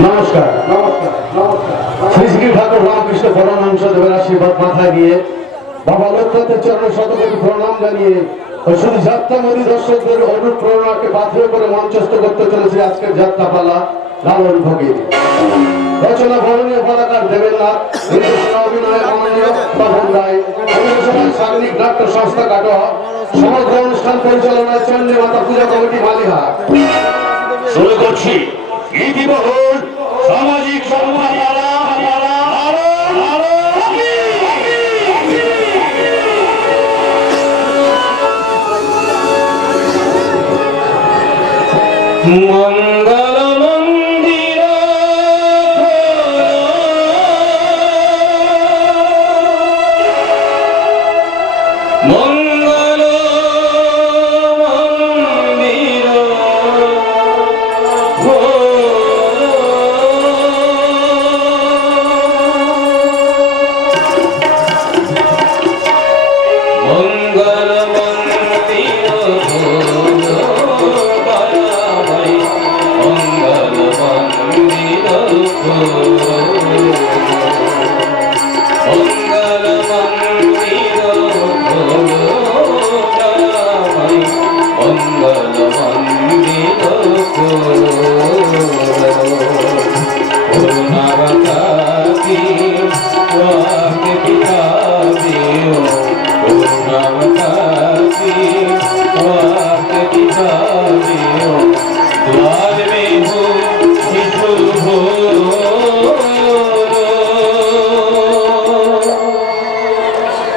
নমস্কার নমস্কার নমস্কার। শ্রী শ্রী ঠাকুর রামকৃষ্ণ পরমহংস দেবের আশীর্বাদ মাথায় নিয়ে বাবা লোকনাথের চরণে শতকোটি প্রণাম জানিয়ে শুধু যাত্রামণি দর্শকদের অনুপ্রেরণাকে বাধ্য করে মঞ্চস্থ করতে চলেছে আজকের যাত্রাপালা লালন ফকির। রচনা বরণীয় কলাকার দেবেন্দ্রনাথ, নির্দেশনা অভিনয় অনন্য বাবন রায়, পরিবেশনায় সার্বিক নাট্য সংস্থা কাটোয়া, সমগ্র অনুষ্ঠান পরিচালনায় চন্ডী মাতা পূজা কমিটি মালিহাট। শুরু করছি ইতিবহুল সামাজিক মঙ্গল মন্দির মঙ্গল মন্দির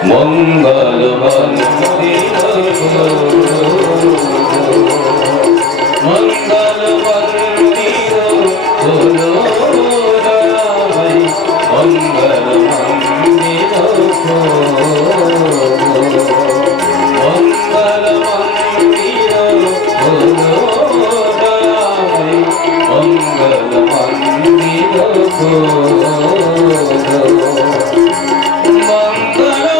মঙ্গল মঙ্গল মন্দির মঙ্গল মন্দির হলো রাই মঙ্গল মন্দির মঙ্গল মন্দির হলো রাই মঙ্গল মন্দির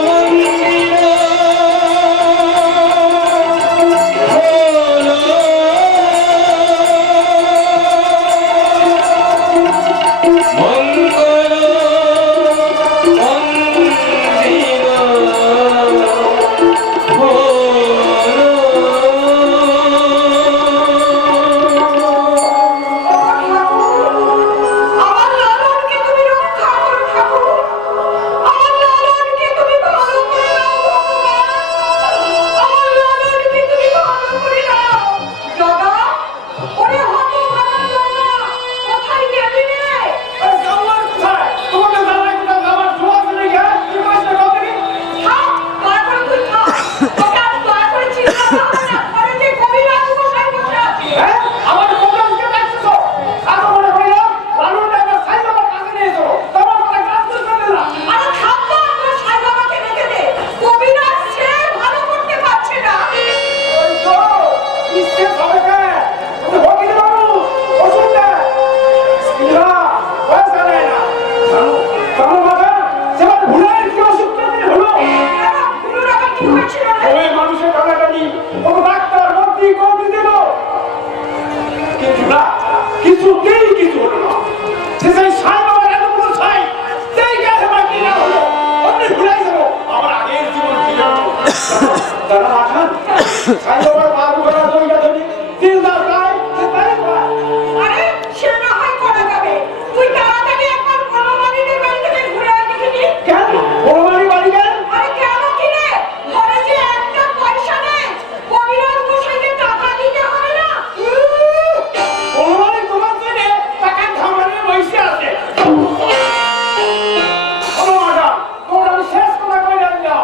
শেষ কথা কইলেন না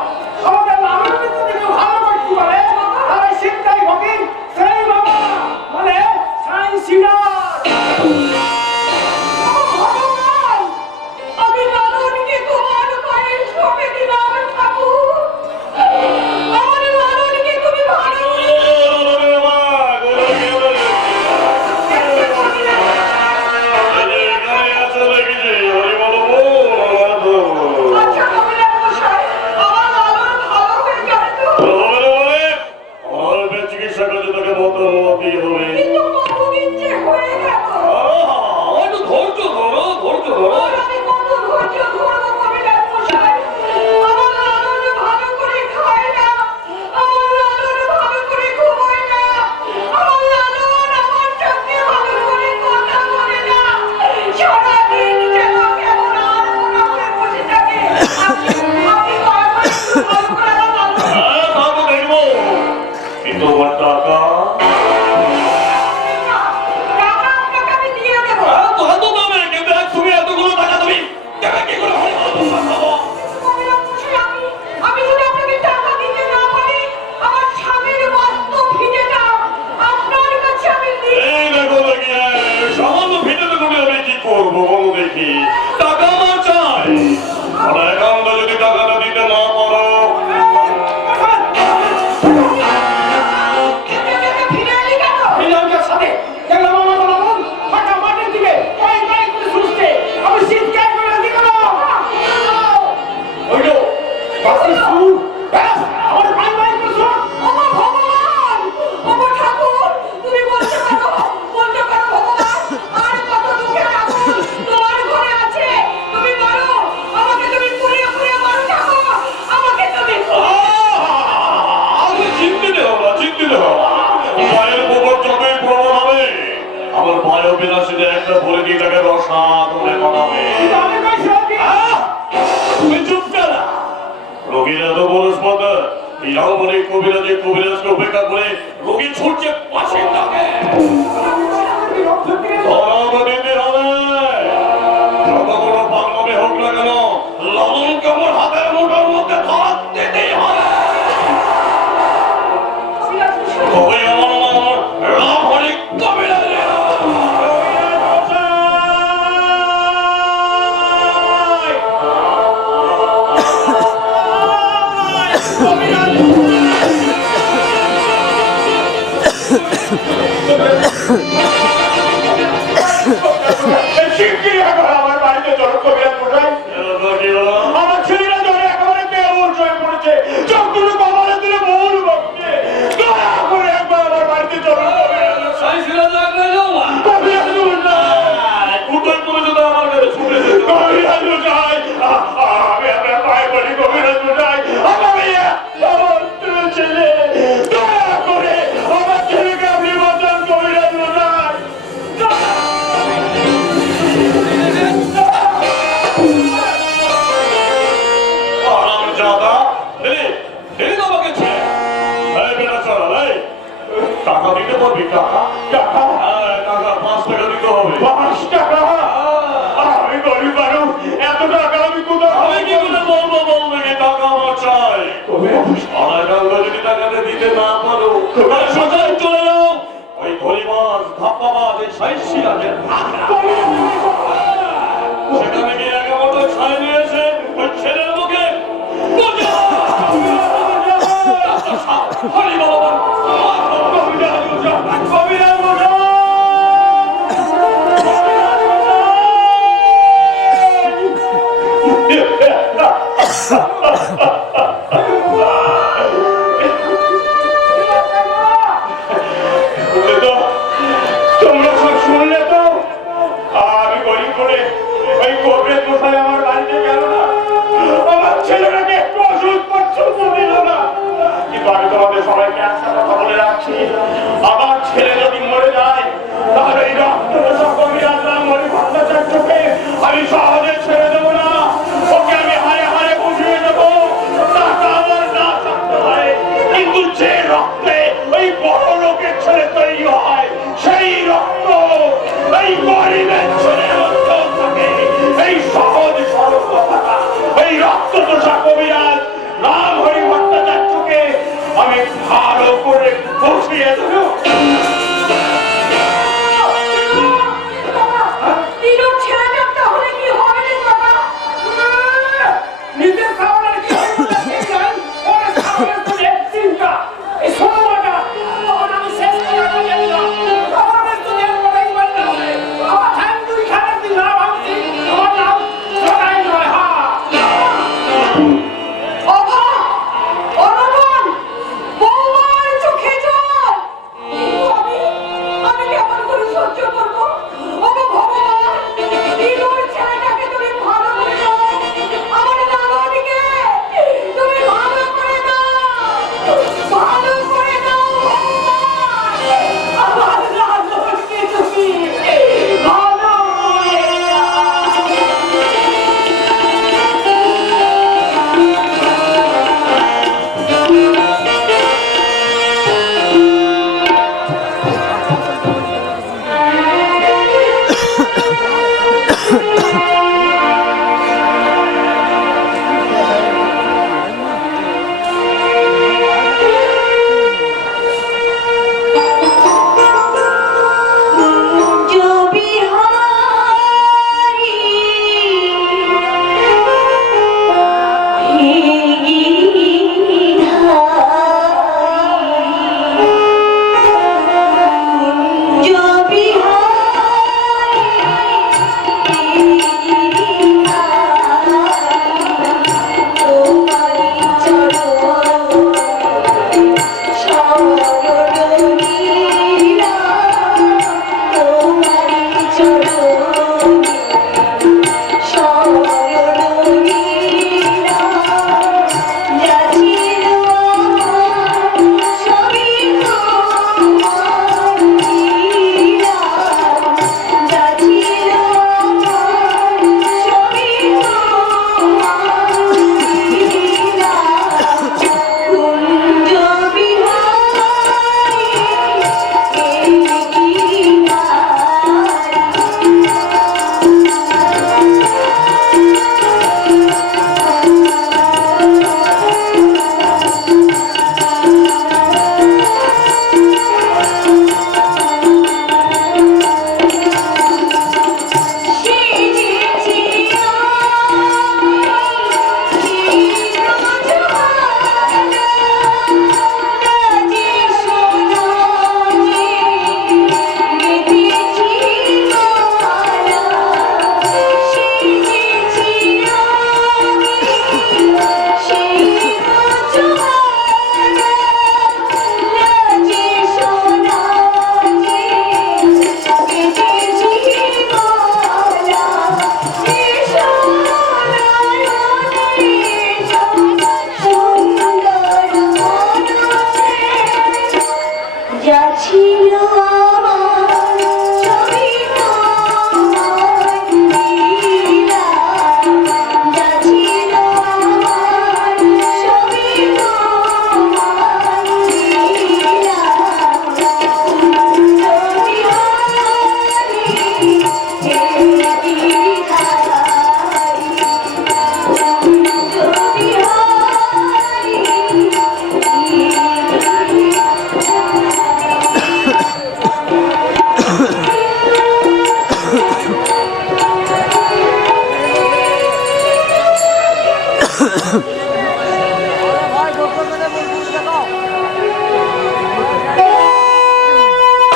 আমাদের লালন কিন্তু ভালো করতে পারে আর চিন্তা দেখি তোমার টাকা। তোরা তো পাবে, কিন্তু তুমি এতগুলো টাকা তুমি দেবে কি করে? আমি যদি আপনাকে টাকা দিতে না পারি, আমার স্বামীর বস্ত্র ভিজে যাও, আপনার কাছে আমি এই দেখো দেখি, সামান্য ভিতরে তুমি আমি কি করবো বলো দেখি। টাকা আমার চাই, আর একান্ত যদি টাকাটা দিতে না পারো, ফিরে এলি কেন? বিলঙ্গের সাথে দেখলাম আমার বাবা ফাঁকা মাঠের দিকে ওই গাড়ি করে ছুটছে। আমি চিৎকার করে দিলাম, ওইলো বাসের সুর, ব্যাস আমার ভাই ভাই করে সুর। ওমা ভগবান, ওমা ঠাকুর, তুমি বলতে পারো ভগবান, আর কত দুঃখের আগুন তোমার ঘরে আছে, তুমি বলো, আমাকে তুমি পুড়িয়ে পুড়িয়ে মারো ঠাকুর, আমাকে তুমি আমি চিন্তিত হবো, চিন্তিত হবো। পায়ের উপর যতই প্রমাণ হবে, আমার পায়ের বিলাসীতে একটা ভরে দিয়ে তাকে রসা করে পাঠাবে। আমি কইছি ওকে তুমি চুপ কর। রোগীরা তো বরস পাতা, এই রহমানের কবিরাজে কবিরাজকে উপেক্ষা করে রোগী ছুটছে পাশের দিকে। রক্ত দিয়ে ধরা দিতে হবে, যত বড় পাঙ্গবে হোক না কেন, লবণকে আমার হাতের মুঠোর মধ্যে ধরা দিতেই হবে। তবে আমার নাম রহমানের কবিরাজ। শিগগিরই এখন আমার বাড়িতে চলো কবিরাজ মশাই। আমার ছেলেরা ধরে একেবারে বেহুশ হয়ে পড়েছে, চোখগুলো কপালে তুলে মৌল বকছে। দয়া করে একবার আমার বাড়িতে চলো কবিরাজ মশাই। কবিরাজ মশাই, কুটোর পর্যন্ত আমার কাছে ছুটে যেত। কবিরাজ মশাই, আমি আপনার পায়ে পড়ি কবিরাজ মশাই। আমার মেয়ে, আমার ছেলে, দয়া করে আমার ছেলেকে আপনি বাঁচান কবিরাজ মশাই। আরামজাদা, এই, এই তো আমাকে ছেড়ে। এই বেটা চল, এই, টাকা দিতে পারবি টাকা? টাকা, হ্যাঁ, টাকা 5 টাকা দিতে হবে। 5 টাকা? আমি গরিব মানুষ, এত টাকা আমি কোথাও আমি কি করে বলবো কি টাকা আমার চাই? কবিরাজ অনাকাঙ্গ যদি টাকাটা দিতে না পারো, তাহলে সোজা চলে যাও ওই ধরিবাজ ধাপ্পাবাজ এই সাইসিরাজের সেখানে গিয়ে একে মতো ছাই নিয়ে এসে ওই ছেলের মুখে হরি বাবা কবিরাজ তোমরা সব শুনলে তো? আমি গরিব করে ওই কবিরাজ মশাই আমার বাড়িতে গেল না, আমার ছেলেটাকে একটু ওষুধ পর্যন্ত দিল না। কিন্তু আমি তোমাদের সবাইকে একটা কথা বলে রাখছি, আমার ছেলে যদি মরে যায় তাহলে এই রক্তটা কবিরাজ নাম মরি ভট্টাচার্যকে আমি সহজে ছেড়ে দেবো না। ওকে আমি হারে হারে বুঝিয়ে দেবো, টাকা আমার না থাকতে পারে, কিন্তু যে রক্তে ওই বড় লোকের ছেলে তৈরি হয়, সেই রক্ত এই গরিবের ছেলের মধ্যেও থাকে। এই সহজ সরল কথাটা, এই রক্ত দোষা কবিরাজ রাম হরি ভট্টাচার্যকে আমি ভালো করে বুঝিয়ে দেবো। তিনুর ছেলেটার তাহলে কি হবে রে বাবা? নিজের সামনে কি হয় ওরে সামনে তো চিন্তা এই সময়টা তখন আমি শেষ করে জানি না আমার তো জানি বলাই বলতে হবে। আমার ধান দুই খাবার দিন না ভাবছি, আমার নাম জগাই নয়। অভাব, অনটন, বৌমার চোখে জল, কিন্তু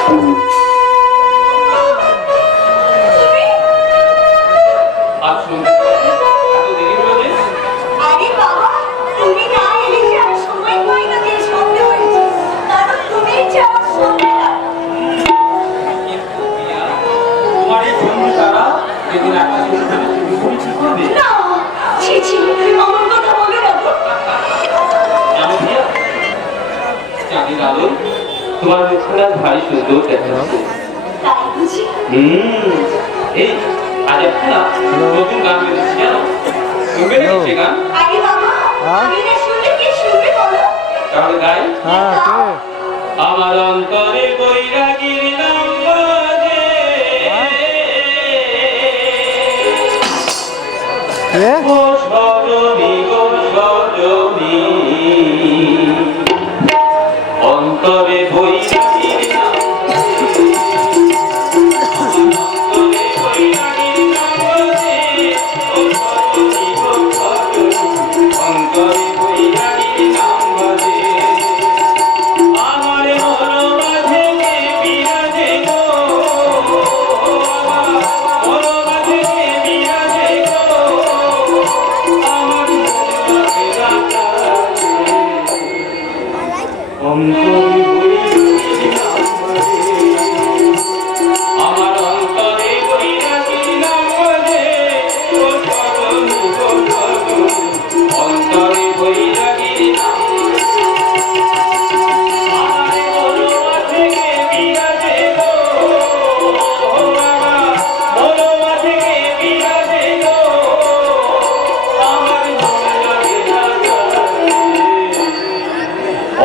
আজ শুনতে এত দেরি হলো যে? আরে বাবা, তুমি না এলে যে আর সময় পাই না যে সন্দেহ হয়েছে। কারণ তুমিই যে আমার সন্তান। কিন্তু প্রিয়া, তোমার এই বন্ধু তারা যেদিন আকাশে উঠবে তুমি তুমি ঠিক করবে না, ছি ছি, আমার কথা বলো না তো। জানো প্রিয়া, চাঁদের আলো তোমার মুখখানা ভারী সুন্দর দেখা যাচ্ছে। তাই বুঝি? এই আজ একটা না নতুন গান বেরিয়েছে জানো? শুনবে নাকি সে গান? আরে বাবা, আমি না শুনলে কি শুনবে বলো? তাহলে গাই। গাও। আমার অন্তরে বৈরাগীর নাম বাজে। ও সজনী গো সজনী, অন্তরে বৈরাগীর নাম বাজে। অন্তরে বৈরাগীর নাম বাজে। ও সজনী গো সজনী, অন্তরে বৈরাগীর নাম বাজে। আমার মন মাঝে কে বিরাজে গো, আমার মন মাঝে কে বিরাজে গো, আমার মন মাঝে রাখাছে। অন্তরে বৈরাগীর নাম বাজে। আমার অন্তরে বৈরাগীর নাম বাজে। ও সজনী গো সজনী, অন্তরে বৈরাগীর নাম বাজে। আমার মন মাঝে কে বিরাজে গো, আমার মন মাঝে কে বিরাজে গো, আমার মন লাগে রাখাছে।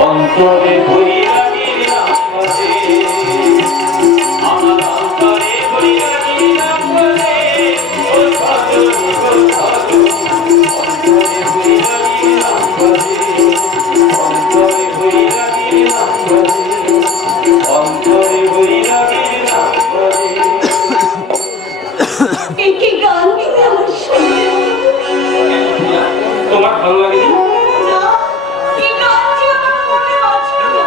অন্তরে বৈরাগীর নাম বাজে। আমার অন্তরে বৈরাগীর নাম বাজে। ও সজনী গো সজনী, অন্তরে বৈরাগীর নাম বাজে। অন্তরে বৈরাগীর নাম বাজে। অন্তরে বৈরাগীর নাম বাজে। এই কি গান দিতে আমার শুনবে বলো? তোমার ভালো লাগেনি? না, এই গান যে আমার মনে আছে না।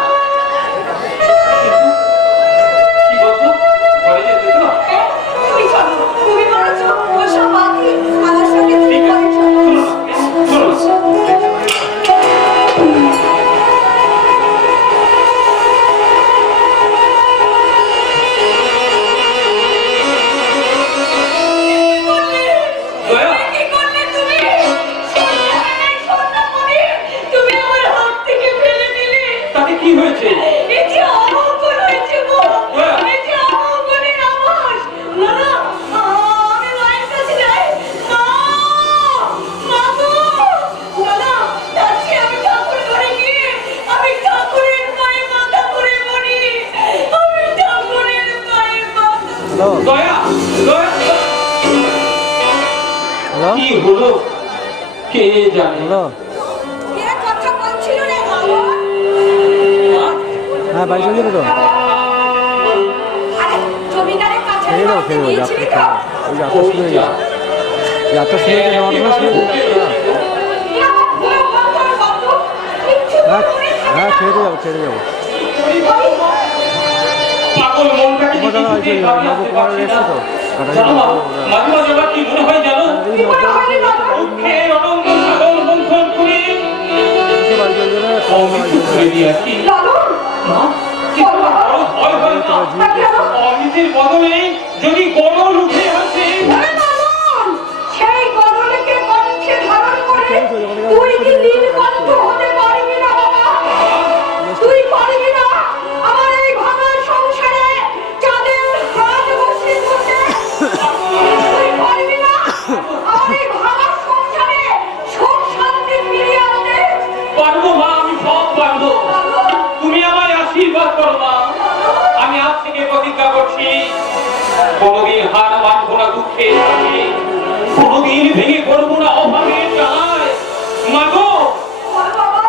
কি বলছো? ঘরে যেতে তো? তুমি চলো, তুমি বরঞ্চ ওসব বাদ দিয়ে আমার সঙ্গে তুমি ঘরে চলো। দয়া, কি করলে তুমি? সোনামণি, তুমি আমার হাত থেকে ফেলে দিলে। তাতে কি হয়েছে? এই যে অমঙ্গল হয়েছে গো, এই যে অমঙ্গলের আভাস। না না, আমি মায়ের কাছে যাই। মা, মা গো। না না, তার চেয়ে আমি ঠাকুর ঘরে গিয়ে আমি ঠাকুরের পায়ে মাথা করে মরি। আমি ঠাকুরের পায়ে মাথা। দয়া, দয়া। কি হলো কে জানে? কে কথা বলছিল রে লালন? হ্যাঁ বাড়ি চলে যাবে তো আরে জমিদারের কাছে খেয়ে দাও বাড়িতে গিয়েছিলি তো? ওই যাত্রা শুরু হয়ে যাবে যাত্রা শুরু হয়ে যাবে আমার শুরু হয়ে যাবে এ আমার ভুল বন্ধ বাবু। কিচ্ছু হ্যাঁ মনে থাকে হ্যাঁ না। ছেড়ে যাবো পাগল মনটাকে তোমার দাদা কিছুতেই ওই কাটিয়ে নবু উঠতে কুমার পারছি এসছে না। তো জানো মা, মাঝে মাঝে আমার কি মনে হয় জানো? দুঃখের অনন্ত সাগর মন্থন করে বাড়ি চলে যাবে অমৃত করে দিয়ে আসি। লালন, মা, কিন্তু আমার বড় ভয় হয় না। অমৃতের বদলে যদি গরল উঠে আসে, ওরে লালন, সেই গরলকে কণ্ঠে ধারণ করে তুই কি নীলকণ্ঠ হতে পারবি না বাবা? তুই পারবি না আমার এই ভাঙা সংসারে চাঁদের হাত বসে বসে। তুই পারবি না আমার এই ভাঙা সংসারে সুখ শান্তি ফিরিয়ে আনতে। পারবো মা, আমি সব পারবো। লালন, তুমি আমায় আশীর্বাদ করো মা। আমি আজ থেকে প্রতিজ্ঞা করছি, কোনোদিন হার মানবো না দুঃখের সাথে, কোনোদিন ভেঙে পড়বো না অভাবের চায়। মাগো, বল বাবা।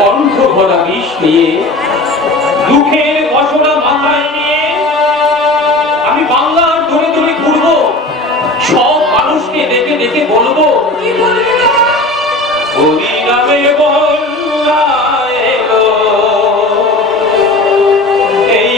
কণ্ঠ ভরা বিষ নিয়ে, দুঃখের বাসনা মাথায় নিয়ে আমি বাংলার ধরে ধরে ঘুরবো, সব মানুষকে ডেকে ডেকে বলবো, কি বলবি বাবা? হরি নামে বন্যা এলো, এই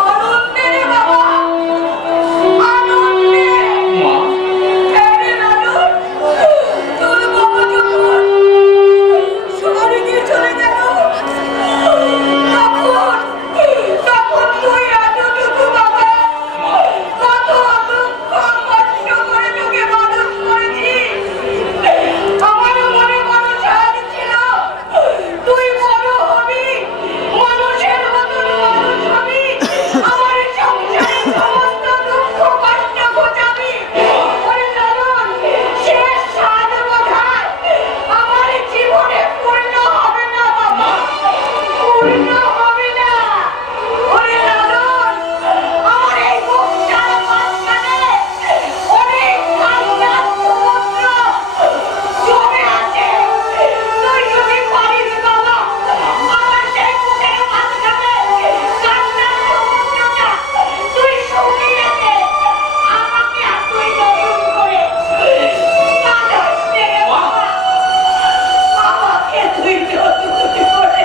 আনন্দে রে বাবা, আনন্দে। হ্যাঁ রে লালন, তোর বাবা যখন স্বর্গে চলে গেল, তখন তুই এতটুকু বাবা কত দুঃখ কষ্ট করে তোকে মানুষ করেছিস। আমার মনে বড় সাধ ছিল, তুই বড় হবি, মানুষের মতন মানুষ হবি, আমার সংসারের সমস্ত দুঃখ কষ্ট ঘোচাবি। ওরে লালন, শেষ সাধ বোধহয় আমার জীবনে পূর্ণ হবে না বাবা, পূর্ণ হবে না। ওরে লালন, আমার এই বুকটার মাঝখানে অনেক কান্নার সমুদ্র জমে আছে। তুই যদি পারিস বাবা, আমার সেই বুকের মাঝখানে কান্নার সমুদ্রটা তুই শুকিয়ে দে। আমাকে আর তুই নতুন করে কাঁদাস নে রে বাবা, আমাকে তুই নতুন করে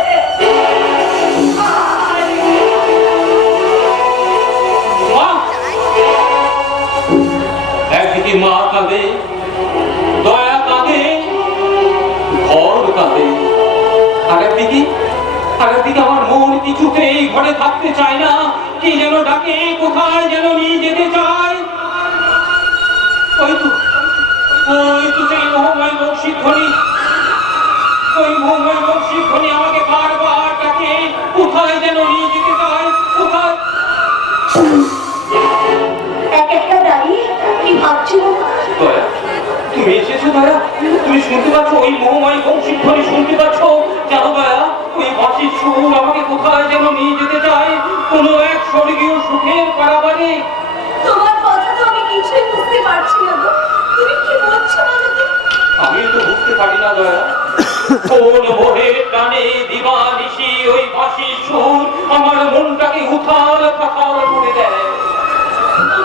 একদিকে মা কাঁদে, দয়া কাঁদে, ঘর কাঁদে, আগের দিকে আমার মন কিছুতেই ঘরে থাকতে চায় না। কি যেন ডাকে, কোথায় যেন নিয়ে যেতে চায়। ওই তো সেই মোহময় বংশীধ্বনি, ওই মোহময় বংশীধ্বনি আমাকে বারবার ডাকে, কোথায় যেন নিয়ে যেতে চায়। কোথায়? এক একটা দাঁড়িয়ে কি ভাবছো? দয়া, তুমি এসেছো দয়া? তুমি শুনতে পাচ্ছ ওই মোহময় বংশীধ্বনি? শুনতে পাচ্ছ? জানো দয়া, ওই বাঁশির সুর আমাকে কোথায় যেন নিয়ে যেতে চায়, কোনো এক স্বর্গীয় সুখের পারাবারে। তোমার কথা তো আমি কিছুই বুঝতে পারছি না গো, তুমি কি বলছো বলো তো? আমি তো বুঝতে পারি না দয়া, কোন মোহের টানে দিবানিশি ওই বাঁশির সুর আমার মনটাকে উথাল পাথাল করে দেয়।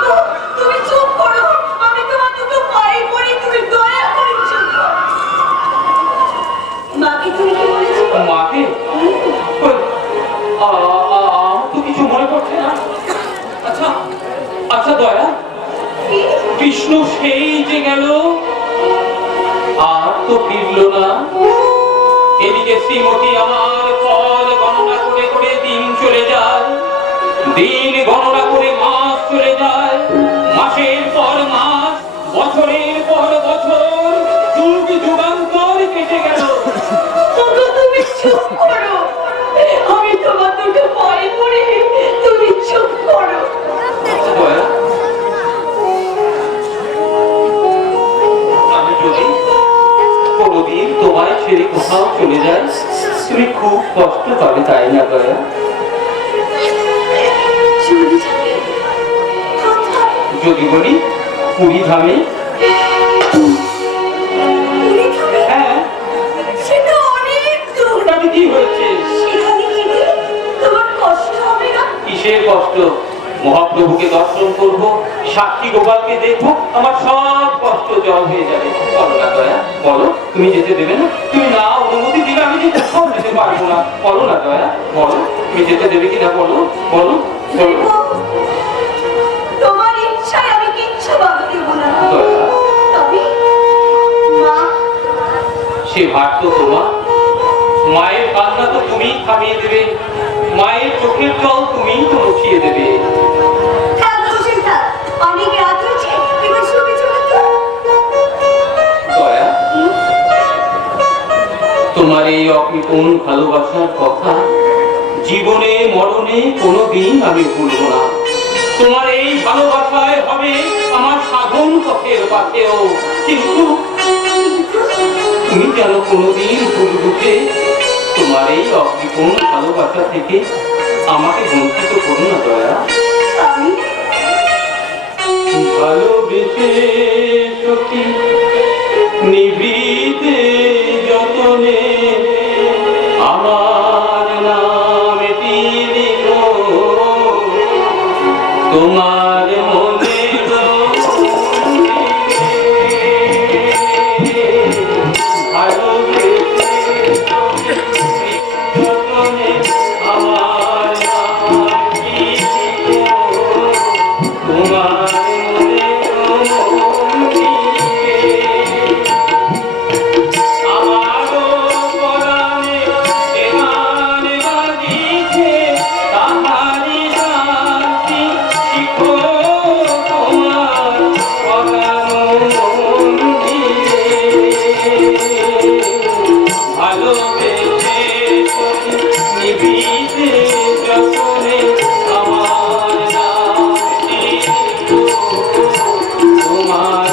গো, তুমি চুপ করো, আমি তোমার দুটো পায়ে পড়ি, তুমি দয়া করে চুপ করো। মাকে তুমি কি বলেছো? মাকে? কই, আমার তো কিছু মনে পড়ছে না। আচ্ছা দয়া, কি? কৃষ্ণ সেই যে গেল, আর তো ফিরল না। এদিকে শ্রীমতী আমার ফল গণনা করে করে দিন চলে যায়, দিন গণনা করে মাস চলে যায়, মাসের পর মাস, বছরের পর বছর, যুগ যুগান্তর কেটে গেল। ওগো, তুমি চুপ করো, আমি তোমার দুটো পায়ে পড়ি, তুমি চুপ করো। দয়া, আমি যদি কোনোদিন তোমায় ছেড়ে কোথাও চলে যাই, তুমি খুব কষ্ট পাবে, তাই না দয়া? চলে যাবে কোথায়? যদি বলি পুরী ধামে। পুরী ধামে? হ্যাঁ, সে তো অনেক দূর। তাতে কি হয়েছে? সেখানে গেলে তোমার কষ্ট হবে না? কিসের কষ্ট? মহাপ্রভুকে দর্শন করব, সাক্ষী গোপালকে দেখবো, আমার সব কষ্ট জল হয়ে যাবে। বলো না দয়া, বলো, তুমি যেতে দেবে না? তুমি না অনুমতি দিলে আমি যে কোথাও যেতে পারবো না। বলো না দয়া, বলো, তুমি যেতে দেবে কিনা? বলো বলো বলো। তোমার ইচ্ছায় আমি কিচ্ছু বাধা দেব না। দয়া, তবে মা, সে ভার তো তোমার। মায়ের কান্না তো তুমিই থামিয়ে দেবে, মায়ের চোখের জল তুমিই তো মুছিয়ে দেবে। থাক বসে থাক, অনেক রাত হয়েছে, এবার শুনে চলো তো। দয়া, তোমার এই অকৃপণ ভালোবাসার কথা জীবনে মরণে কোনোদিন আমি ভুলব না। তোমার এই ভালোবাসায় হবে আমার সাধন পথের পাথেও। কিন্তু তুমি যেন কোনোদিন ভুল বুঝে তোমার এই অকৃপণ ভালোবাসা থেকে আমাকে বঞ্চিত করো না দয়া। স্বামী, ভালোবেসে সখী নিভৃতে যতনে আমার নামটি লিখো তোমার মনে ভালোবেসে যতনে আমার নামটি লিখো তোমার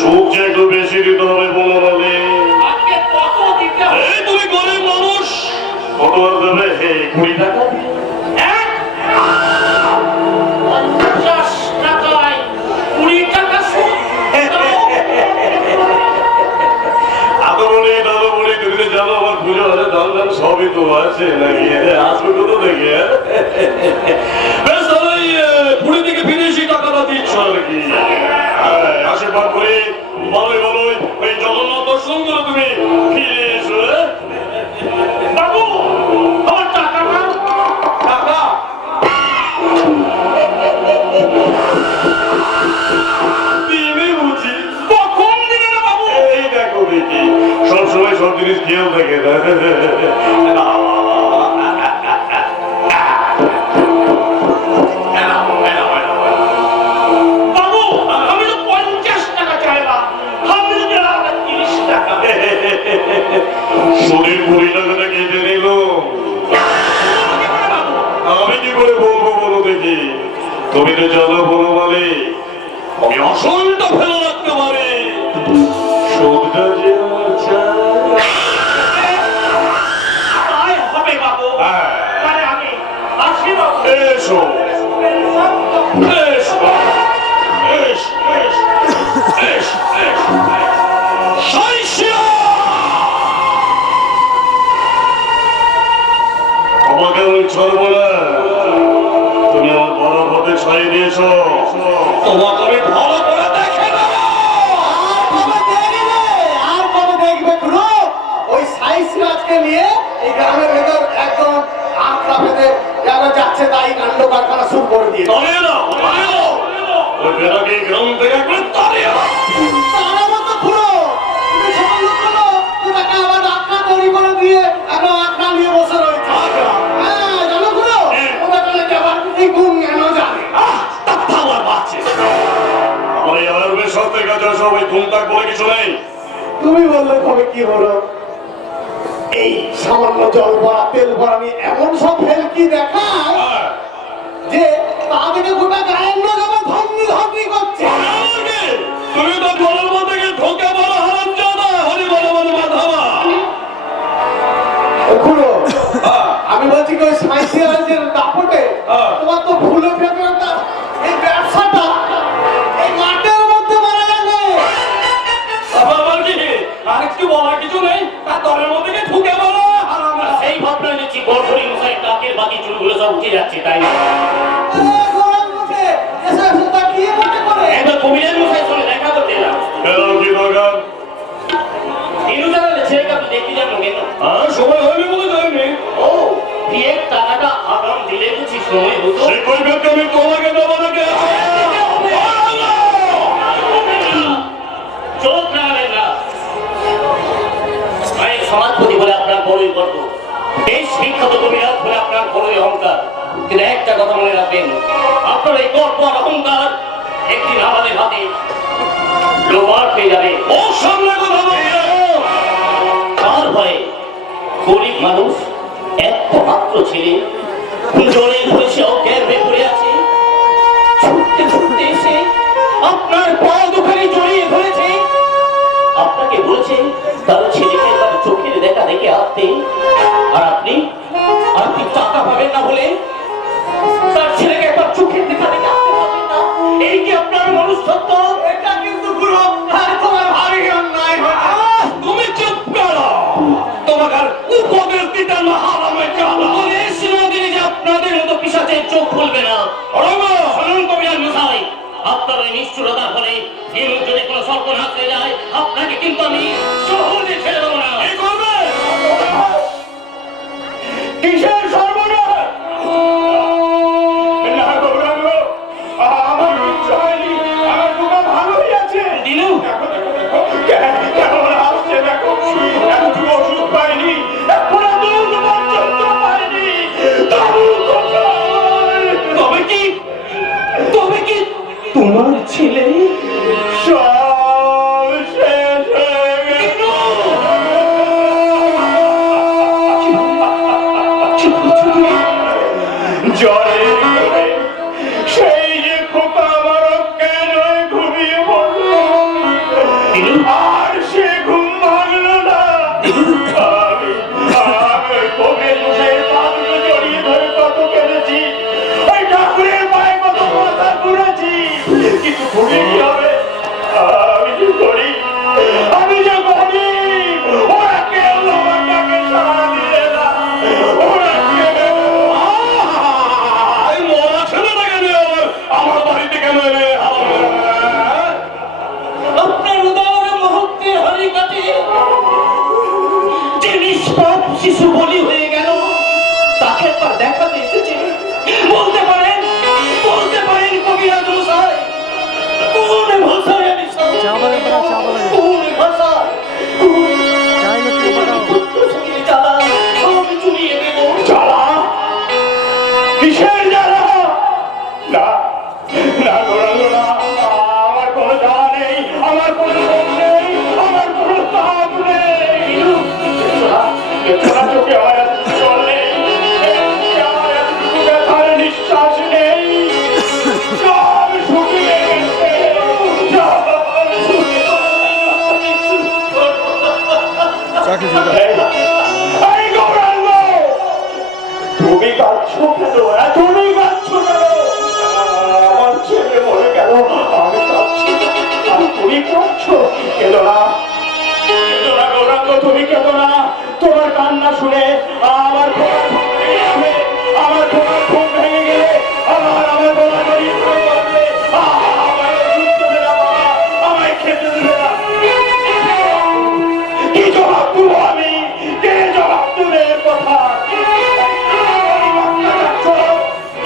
সুখ যে একটু বেশি দিতে হবে বলো বলে। তুমি গরিব মানুষ, কত আর দেবে? 20 টাকা। সবই তো আছে নাকি? আসবে কোথা থেকে? বেশ তাহলে 20 থেকে 80 টাকাটা দিচ্ছ আর কি। আশীর্বাদ করি ভালোই ভালোই ওই জগন্নাথ দর্শন করে তুমি ফিরে এসো। বাবু আমার টাকাটা টাকা দিনে বুঝি কখন দিবে না বাবু? এই দেখো দেখি সবসময় সব জিনিস খেয়েও থাকে না। শরীর 20 টাকাটা কেটে নিল, আমি কি করে বলবো বলো দেখি? তুমি তো জানো বলো বলে আমি অসলটা ফেলে রাখতে পারি, সুদটা যে আমার চাই হবে বাবু। আমি আসি বাবু। এসো এসো এসো এসো এসো। তোমাকে ওই ছড়বো না, তুমি আমার বড় পথে ছাই দিয়েছ, তোমাকে আমি ভালো করে দেখে নেব। আর কবে দেখবে পুরো ওই সাইজ রাজকে নিয়ে এই গ্রামের ভেতর একদম আঁকড়া পেতে যাচ্ছে, তাই কাণ্ড কারখানা শুরু করে দিয়ে তাড়িয়ে দাও, তাড়িয়ে দাও। ওই বেটাকে এই গ্রাম থেকে একবার তাড়িয়ে দাও। তারা মতো পুরো তুমি সবাই লোক তো তাকে আবার আঁকড়া তৈরি করে দিয়ে এখন আঁকড়া নিয়ে বসে রয়েছে। হ্যাঁ জানো পুরো ওদের কাছে আবার এই গুণ জ্ঞানও জানে। আমার বাচ্চা আমার এই আয়ুর্বেদ শাস্ত্রের কাছে সব ওই ধুমতাক বলে কিছু নেই। তুমি বললে কবে কি হলো? এই সামান্য জল ভরা তেল ভরা নিয়ে এমন সব ফেলকি দেখায় যে তা থেকে গোটা গায়ের লোক আবার ধন্নি ধন্নি করছে। তুমি তো জলের মধ্যে ঢোকে বড় হারাম জানা হরি বড় বড় মাধাবা। খুলো আমি বলছি কি ওই সাইন্সিয়ালজির দাপটে তোমার তো ভুলে ফেলে এই ব্যবসাটা এই মাঠের মধ্যে মারা যাবে। আবার কি আর কিছু বলার কিছু নেই? যাচ্ছে তাই না? একবার কবিরাজ মশাই সঙ্গে দেখা করতে এলাম। কেন, কি দরকার? দিনু জানালে ছেলেকে আপনি দেখতে যাবেন কেন? সময় হয়নি বলে যায়নি। ও, বিয়ের টাকাটা আগাম দিলে বুঝি সময় হতো। সেই কৈফিয়ত আমি তোমাকে দেবো নাকি? চোখ নাড়াবেন না। আমি সমাজপতি বলে আপনার বড়ই গর্ব, দেশ বিখ্যাত কবিরাজ বলে আপনার বড়ই অহংকার। কিন্তু একটা কথা মনে রাখবেন, আপনার এই গর্ব আর অহংকার একদিন আমাদের হাতে লোহার পেয়ে যাবে। ও সামনে কথা বলবে। কার ভয়ে? গরিব মানুষ, একটা মাত্র ছেলে, জলে ধরেছে, অজ্ঞান হয়ে পড়ে আছে। ছুটতে ছুটতে এসে আপনার পা দুখানে জড়িয়ে ধরেছে, আপনাকে বলেছে তার ছেলেকে তার চোখের দেখা দেখে আসতে। আর আপনি টাকা পাবেন না বলে তার ছেলেকে একবার চোখের দেখা দেখে আসতে পারবেন না। এই কি আপনার মনুষ্যত্ব? এটা কিন্তু গুরু তোমার ভারী অন্যায় হয়। তুমি চুপ করো। তোমাকে আর উপদেশ দিতে না হারামে চালা। উপদেশ না দিলে যে আপনাদের মতো পিশাচের চোখ খুলবে না। শুনুন কবিরাজ মশাই, আপনার ওই নিষ্ঠুরতার ফলে দিনুর যদি কোনো সর্বনাশ হয়ে যায়, আপনাকে কিন্তু আমি সহজে ছেড়ে দেবো না। কি করবে? কিসের সর্বনাশ? না গৌরাঙ্গ, আমার কিচ্ছু হয়নি, আমার বুকা ভালোই আছে। দিনু, দেখো দেখো দেখো, কেমন আসছে দেখো, এতটুকু ওষুধ পাইনি, এখনো দুধ পর্যন্ত পাইনি। তবু কোথায়? তবে কি তোমার ছেলে? সব শেষ হয়ে গেল। জলে করে সেই যে খোকা আমার অজ্ঞান হয়ে ঘুমিয়ে পড়ল, আর সে ঘুম ভাঙল না। আমি ওই কবির মশাইয়ের পা দুটো জড়িয়ে ধরে কত কেঁদেছি, ওই ঠাকুরের পায়ে কত মাথা ঘুরেছি, কিন্তু ঘুরে কি হবে? আমি কি করি? আমি যে গরিব, ওরা কেউ আমার ডাকে সাড়া দিলে না। ওরা কেউ এই মরা ছেলেটাকে নিয়ে আমার বাড়িতে কেন এলে? আপনার উদার মুহূর্তে হারি কাটে যে নিষ্পাপ শিশু বলি হয়ে গেল, তাকে একবার দেখাতে এসেছে। বলতে পারেন কবিরাজ মশাই, কোন ভাষায় আমি চা বানাবে, চা বানাবে। কোন ভাষা, চাই না তুই বানাও। জ্বালা সব চুরিয়ে দেব। জ্বালা? কিসের জ্বালা? না না গৌরাঙ্গ, না, আমার কোনো জ্বালা নেই, আমার কোনো রোগ নেই, আমার কোনো তাপ নেই। চোখে আমার এতটুকু জল নেই, আমার এতটুকু ব্যথার নিঃশ্বাস নেই, সব শুকিয়ে গেছে, সব শুকিয়ে চা খেয়েছি ওটা। এই গৌরাঙ্গ, তুমি কাঁদছ কেন? তুমি কাঁদছ কেন? আমার ছেলে মরে গেল, আমি কাঁদছি, আর তুমি কাঁদছ? কেঁদো না, কেঁদো না গৌরাঙ্গ, তুমি কেঁদো না। তোমার কান্না শুনে আমার ঘোড়ার ঘুম ভেঙে যাবে, আমার ঘোড়ার ঘুম ভেঙে গেলে আমার গলা জড়িয়ে ধরে বলবে, আমায় ওষুধ দেবে না বাবা, আমায় খেতে দেবে না। কি জবাব দেবো আমি? কে জবাব দেবে এর কথা?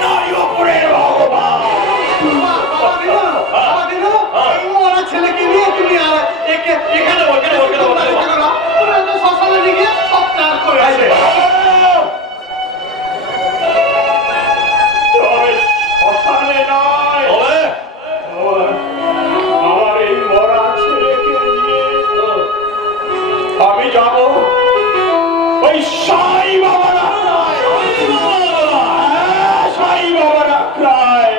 নাই ওপরের ভগবান। ছেলেকে নিয়ে তুমি আর এখানে শ্মশানে গিয়ে সব ত্যাগ করে আসবে। তবে শ্মশানে নয়, তবে আমার এই মরা ছেলেকে নিয়ে আমি যাব ওই সাই বাবার আখড়ায়। হ্যাঁ, সাই বাবার আখড়ায়।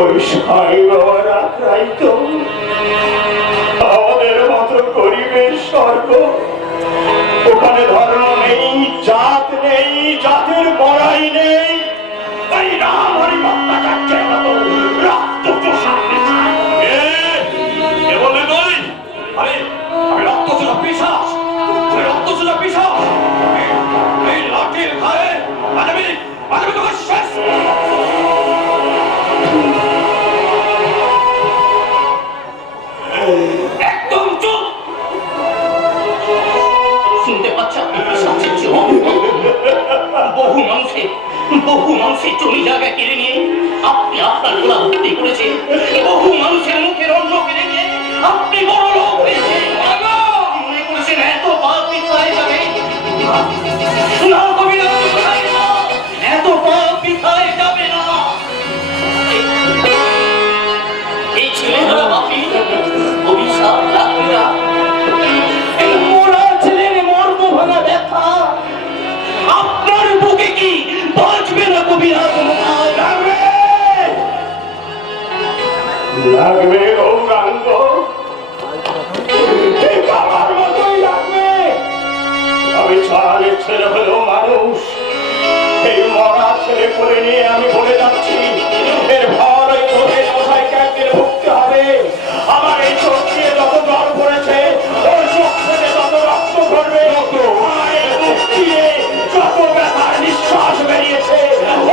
ওই সাই বাবার আখড়াই তো আমাদের মতো গরিবের স্বর্গ। ওখানে ধর্ম নেই, জাত নেই, জাতের বড়াই নেই, এই রাম হরি ভট্টাচার্যের মতো রক্ত চোষা পেশায়। কে বললি তুই? আরে আমি রক্তচোষা পিশাচ, রক্তচোষা পিশাচ। এই লাঠির ঘায়ে আজ আমি তোকে বাচ্চা সবচেয়ে জোর। বহু মানুষের জমি জায়গা কেড়ে নিয়ে আপনি আপনার গোলা ভর্তি করেছেন। বহু মানুষের মুখের অন্ন কেড়ে নিয়ে আপনি বড় লোক হয়েছেন। মনে করেছেন এত পাপ পিছায় যাবে না, কবিরা এত পাপ পিছায় যাবে না। এই ছেলেরা বাপি অভিশাপ লাগবে না। এই মোরা ছেলের মর্ম ভাঙা ব্যথা আপনার বুকে কি বাঁচবে না কবিরা? লাগবে গৌরাঙ্গ, ঠিক আমার মতোই লাগবে। আমি চালের ছেলে হলেও মানুষ। এই মরা ছেলে করে নিয়ে আমি বলে যাচ্ছি, এর ভার ওই চোখের মশাইকে একদিন ভুগতে হবে। আমার এই চোখ দিয়ে যত জল পড়েছে, ওর চোখ থেকে যত রক্ত ঝরবে, আমার এই বুক দিয়ে যত ব্যথার নিঃশ্বাস বেরিয়েছে,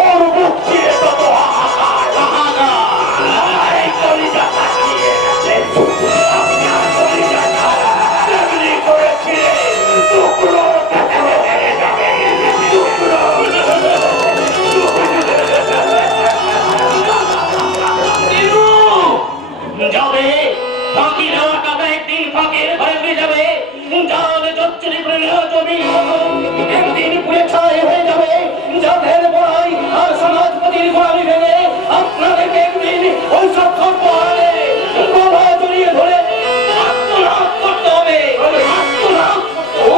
ওর বুক দিয়ে তত হাহাকার আমার এই কলিজা কাটিয়ে গেছে। আমি আর কলিজাটা তেমনি করেছি, টুকরো টুকরো হয়ে যাবে, টুকরো। যাবে বাকি দেওয়া টাকা একদিন ফাঁকের ঘরে উড়ে যাবে। জালে চচ্চড়ি করে নেওয়া জমি একদিন পুড়ে ছাই হয়ে যাবে। যাদের বড়াই আর সমাজপতির গোড়ামি ভেঙে আপনাদেরকে একদিন ওই সব সর্বহারে গলা জড়িয়ে ধরে আত্মনাদ করতে হবে। আত্মনাদ ও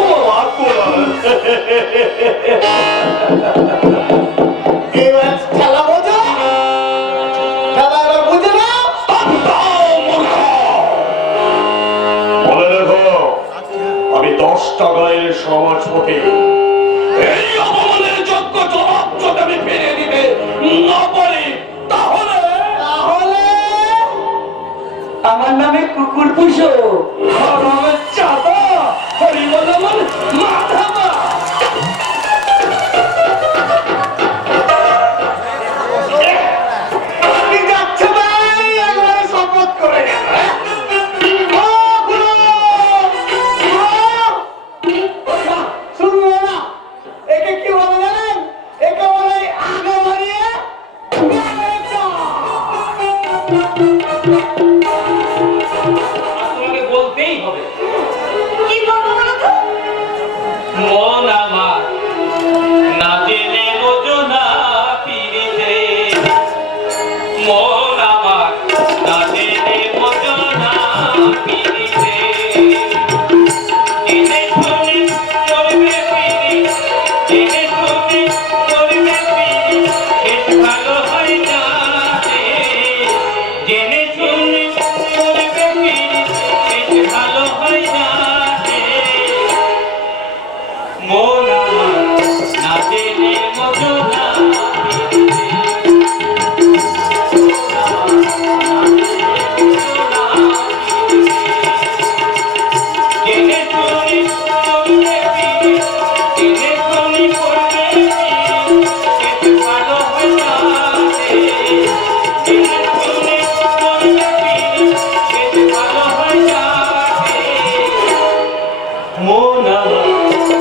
এবার খেলা বোঝো, খেলা এবার বুঝে না। বলে দেখো, আমি 10টা গায়ের সমাজপতি। এই অপমানের যোগ্য জবাব যদি আমি ফিরিয়ে দিতে না পারি তাহলে আমার নামে কুকুর পুষো, আমার চাঁদা হরিবল আমার মাথাবা। আপনি যাচ্ছে ভাই, একবারে শপথ করে গেল। শুনবো না, একে কি বলে জানেন? একে বলে আগে বাড়িয়ে তোমাকে বলতেই হবে, কি বলবো বলো তো? মন আমার না জেনে বোঝো না পিরিতে। মন আমার না জেনে বোঝো না পিরিতে। জেনে শুনে চলবে পিরি, জেনে শুনে চলবে পিরি, শেষ ভালো হয় না রে। জেনে শুনে চলবে পিরি, শেষ ভালো হয় না রে। মন আমার না জেনে বোঝো না পিরিতে। জেনে শুনে চলবে পিরি, জেনে শুনে করবে পিরি, শেষ ভালো হয় না রে। জেনে শুনে চলবে পিরি, শেষ ভালো হয় না রে। মন আমার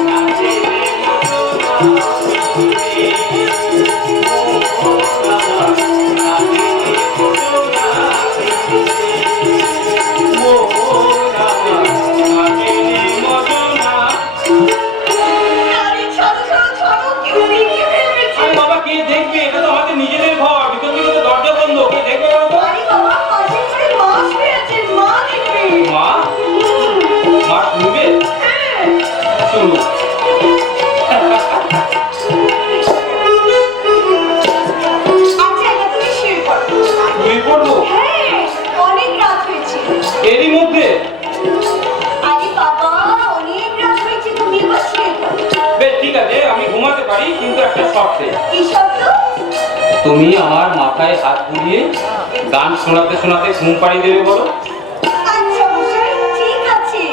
না জেনে বোঝো না পিরিতে। মন আমার না জেনে বোঝো না পিরিতে। আরে ছাড়ো ছাড়ো ছাড়ো, কেউ দেখিয়ে ফেলবে। আরে বাবা, কে দেখবে? এটা তো আমাদের নিজেদের ঘর, ভিতর থেকে তো দরজা বন্ধ, কে দেখবে বলো তো? আরে বাবা, পাশের ঘরে মা শুয়ে আছেন, মা দেখবে। মা মা শুনবে? হ্যাঁ। শুনুক। আচ্ছা, এবার তুমি শুয়ে পড়ো। শুয়ে পড়বো হ্যাঁ, অনেক রাত হয়েছে। এরই মধ্যে? আরে বাবা, অনেক রাত হয়েছে, তুমি এবার শুয়ে পড়ো। বেশ ঠিক আছে, আমি ঘুমাতে পারি, কিন্তু একটা শর্তে। কি শব্দ? তুমি আমার মাথায় হাত বুলিয়ে গান শোনাতে শোনাতে ঘুম পাড়ি দেবে বলো। আচ্ছা মশাই, ঠিক আছে।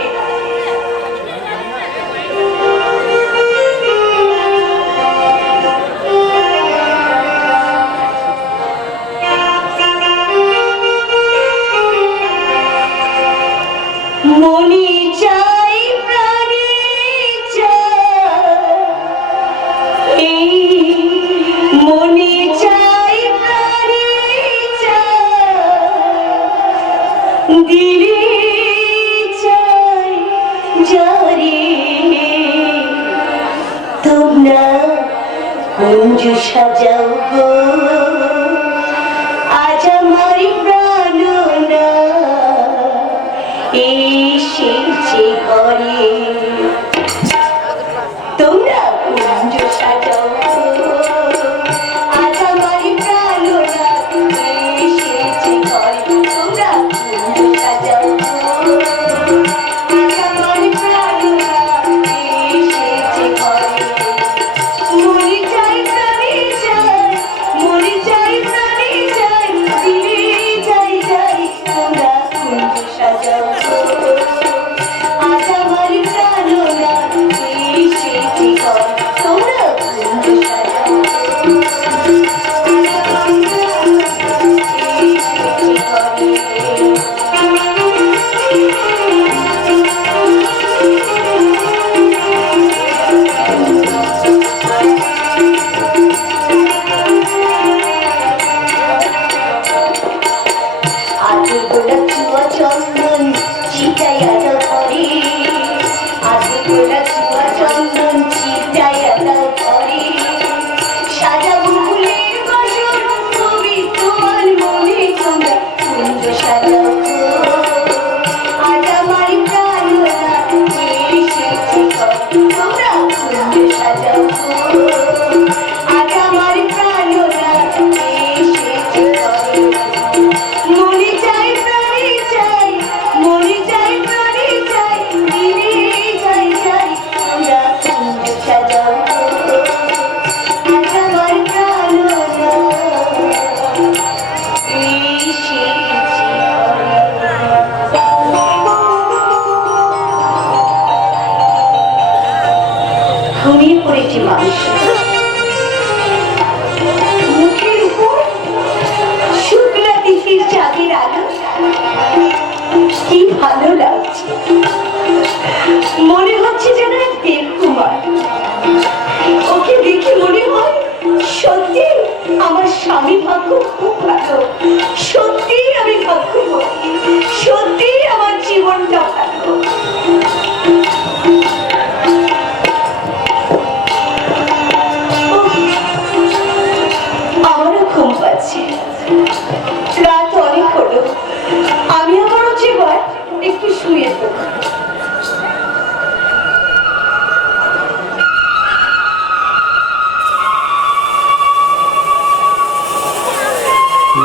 মনে চাই প্রাণে চাই তোমরা কুঞ্জ সাজাও গো আজ আমার প্রাণনা এসেছে ঘরে তোমরা কুঞ্জ সাজাও গো আজ আমার প্রাণনা এসেছে ঘরে তোমরা কুঞ্জ সাজাও গো আজ আমার প্রাণনা এসেছে ঘরে মরি যাই প্রাণে যাই মরি যাই প্রাণে যাই দিলে যাই যাই তোমরা কুঞ্জ সাজাও গো আজ আমার প্রাণনা এসেছে ঘরে তোমরা কুঞ্জ সাজাও গো আজ আমার প্রাণনা আজে গোলাপ ছুয়া চন্দন ছিটাইয়া দাও ঘরে আজে গোলাপ ছুয়া চন্দন ছিটাইয়া দাও ঘরে সাজাবো ফুলের বাসর ছবি তোমার মনে তোমরা কুঞ্জ সাজাও গো আজ আমার প্রাণনা এসেছে ঘরে তোমরা কুঞ্জ সাজাও গো আজ আমার প্রাণনা এসেছে ঘরে মরি যাই প্রাণে যাই মরি যাই প্রাণে যাই দিলে যাই যাই তোমরা কুঞ্জ সাজাও গো আজ আমার প্রাণনা এসেছে ঘুমিয়ে পড়েছে মানুষ মুখের উপর শুক্লা তিথির চাঁদের আলো কি ভালো লাগছে মনে হচ্ছে যেন এক দেবকুমার ওকে দেখে মনে হয় সত্যি আমার স্বামী ভাগ্য খুব ভালো সত্যি আমি ভাগ্যবতী সত্যি আমার জীবনটা ভালো আমারও ঘুম পাচ্ছে রাত অনেক হলো আমি আমার জীবন একটু শুয়ে দেবো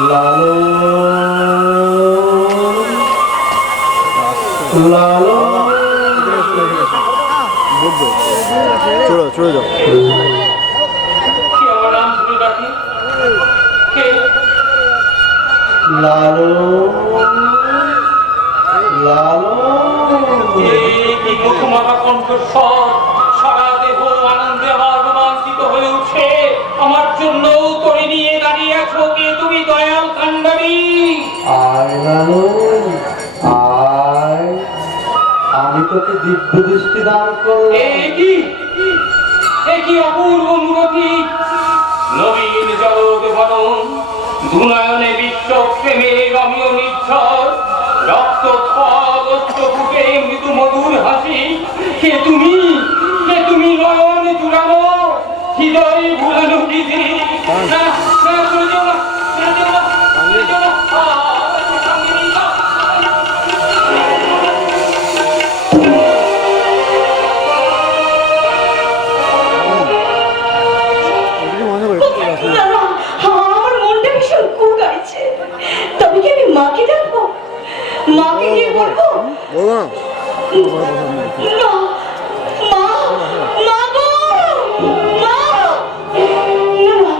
লালো লালো চলে যাও কে আমার নাম শুনে ডাকে কে লালো লালো এই কি মুখমাখা কণ্ঠস্বর সারা দেহ আনন্দে আমার রোমাঞ্চিত হয়ে উঠছে আমার জন্য তরি নিয়ে দাঁড়িয়ে আছো কে তুমি দয়াল কান্ডারি আয় লালো আয় আমি তোকে দিব্য দৃষ্টি দান করলাম কি অপূর্ব মূরতি নবীন জগৎ বরণ দুনয়নে বিশ্ব প্রেমে রমীয় নির্ঝর রক্ত ফুটে মৃদু মধুর হাসি কে তুমি নয়ন জুড়ানো হৃদয় ভুলানো বিধি না চলে যাও না চলে যাও না চলে যাও না না, না, আমার মনটা ভীষণ কুগাইছে তবে কি আমি মাকে ডাকবো মাকে গিয়ে বলবো বলো না মা মা গো মা না, না,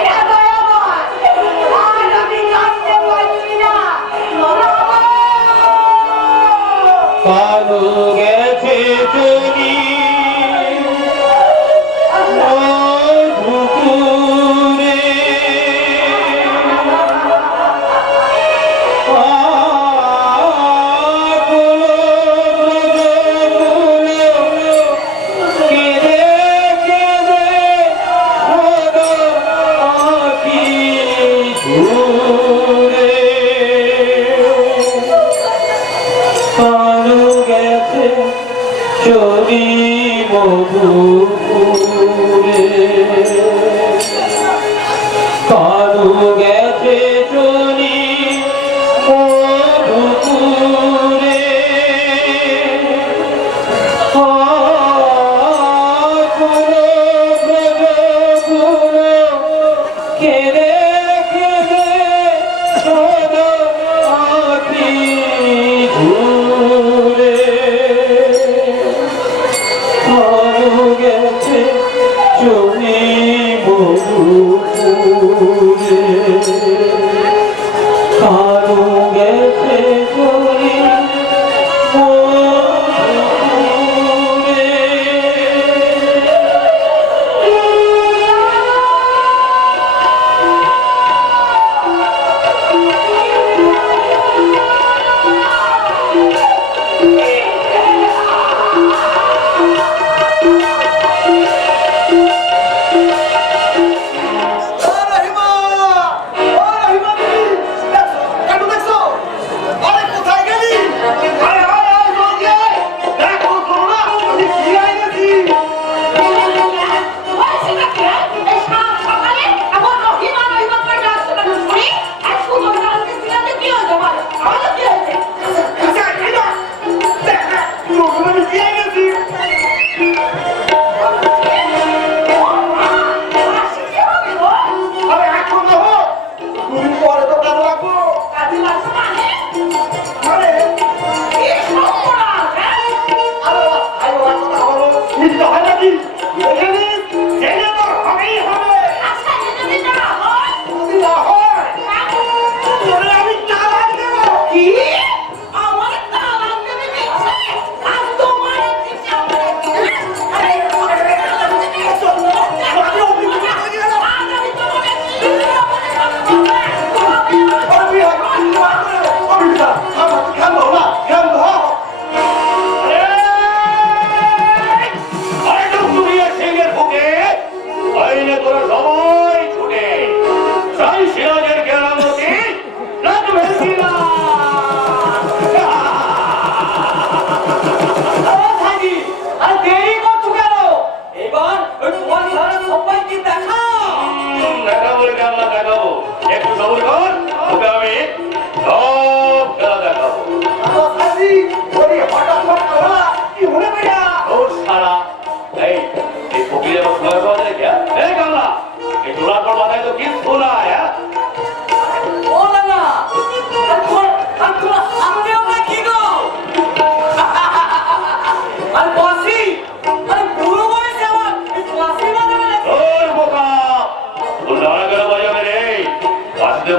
এরা দয়াময়। আর আমি কাঁদতে পারছি না। কালো গেছে তুমি মধুপুরে কেঁদে কেঁদে আঁখি ঝরে কালো গেছে চলি মধুপুরে কালো গেছে চলি মধুপুরে কেঁদে কেঁদে সদা আঁখি ঝরে কালো গেছে চলি মধুপুরে কালো গেছে চলি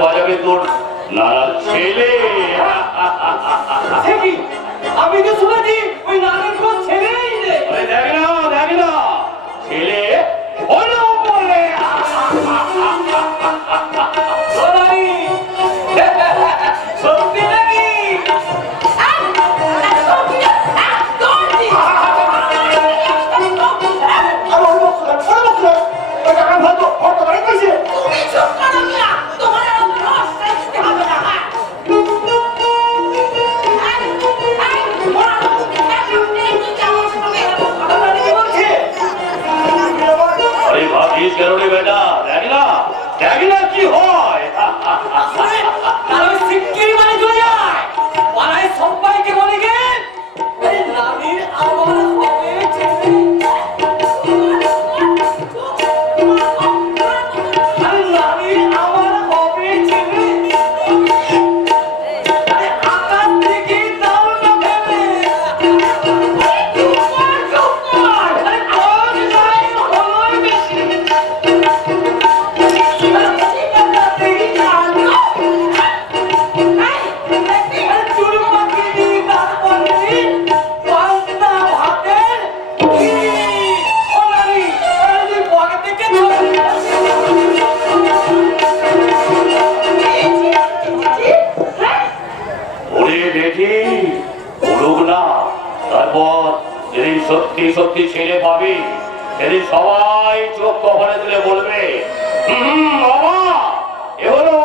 বাজাবে তোর নানার ছেলে। আমি তো শুনেছি ওই নানার কোন ছেলেই নেই। দেখ না ছেলে হলো বলে সত্যি নাকি? সত্যি ছেলে পাবি সেদিন সবাই চোখ কপালে তুলে বলবে বাবা এ হলো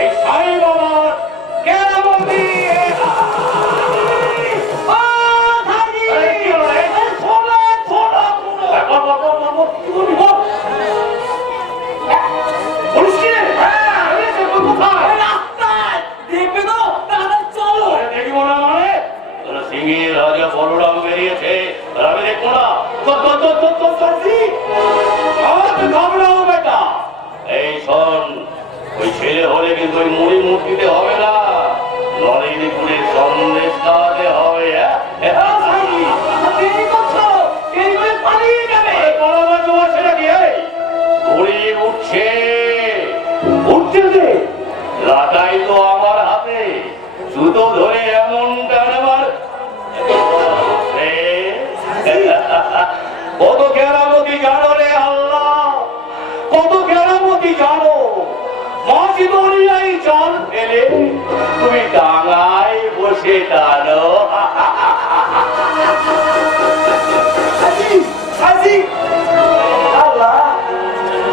এই সাই বাবার কেরামতি। রাজা বলরাম বেরিয়েছে আমি দেখবো না। বেটা এই শোন ওই ছেলে হলে কিন্তু ওই মুড়ি মূর্তিতে হবে না, নরেন্দ্র পুরের সন্দেশ খাওয়াতে হবে। উঠছে উঠছে লাটাই তো আমার হাতে, জুতো ধরে এমন টানবার কত কেরামতি জানো রে আল্লাহ, কত কেরামতি জানো। মাঝি দরিয়ায় জল ফেলে তুমি ডাঙায় বসে টানো। আল্লাহ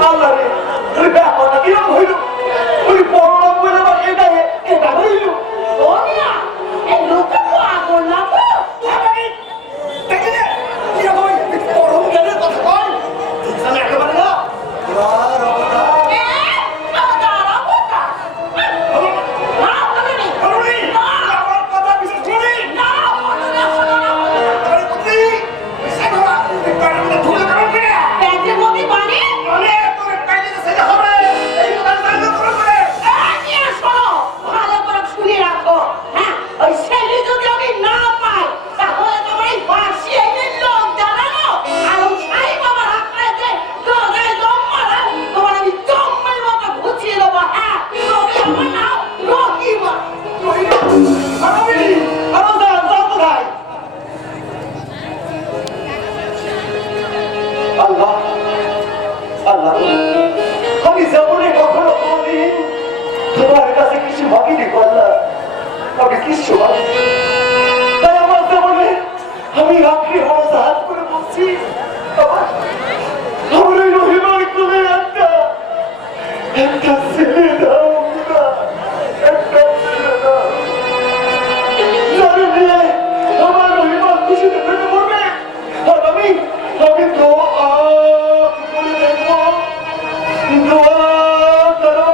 আল্লাহ রে তুই ব্যাপারটা কিরকম হইল? তুই বড় লোক বলে বা এটা হইল আল্লাহ আল্লাহ আমি যেমন কখনো কোনদিন তোমার কাছে কিছু মাগিনি করলাম, আমি কিছু মাগিনি। তাই আমার যেমনে আমি আপনি হরস হাত করে বলছি আমার ওই রহিমার কোলে একটা ছেলে দাও, একটা ছেলে দাও নিয়ে আমার রহিমার খুশিতে ফেটে পড়বে। আর আমি তো করে দেখবো দোয়া করো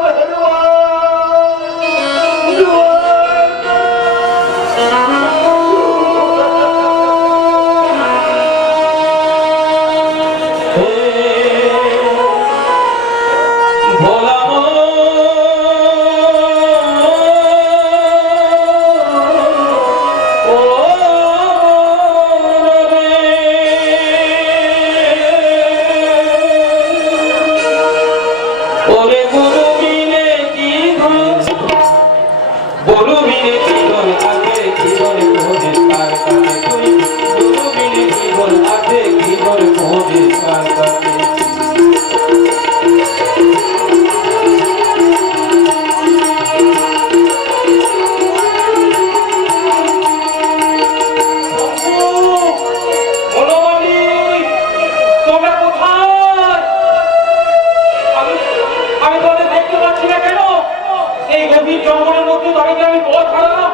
জঙ্গলের মধ্যে দাঁড়িয়ে আমি পথ হারালাম।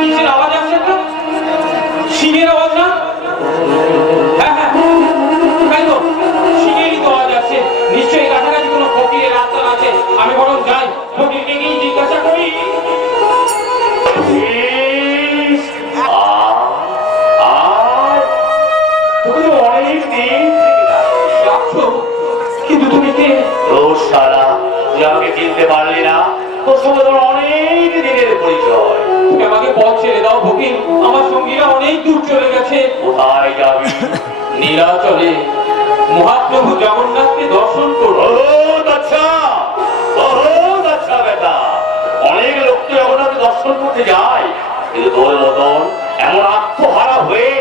কিসের আওয়াজ আসছে? সিংহের আওয়াজ না? হ্যাঁ হ্যাঁ তাই তো, সিংহেরই তো আওয়াজ আসছে। নিশ্চয়ই কাছাকাছি কোনো ফকিরের রাস্তা আছে। আমি বরং যাই, ফকিরকে গিয়ে জিজ্ঞাসা করি। অনেক দিন রাখছো, কিন্তু তুমি কে? সারা তুই আমাকে চিনতে পারলি না? তোর সঙ্গে তোমার অনেক দিনের পরিচয়। তুমি আমাকে পথ ছেড়ে দাও ফকির, আমার সঙ্গীরা অনেক দূর চলে গেছে। কোথায় যাবি? নীলাচলে মহাপ্রভু জগন্নাথকে দর্শন করো। বহুত আচ্ছা বেটা, অনেক লোক তো জগন্নাথকে দর্শন করতে যায়, কিন্তু তোর মতন এমন আত্মহারা হয়ে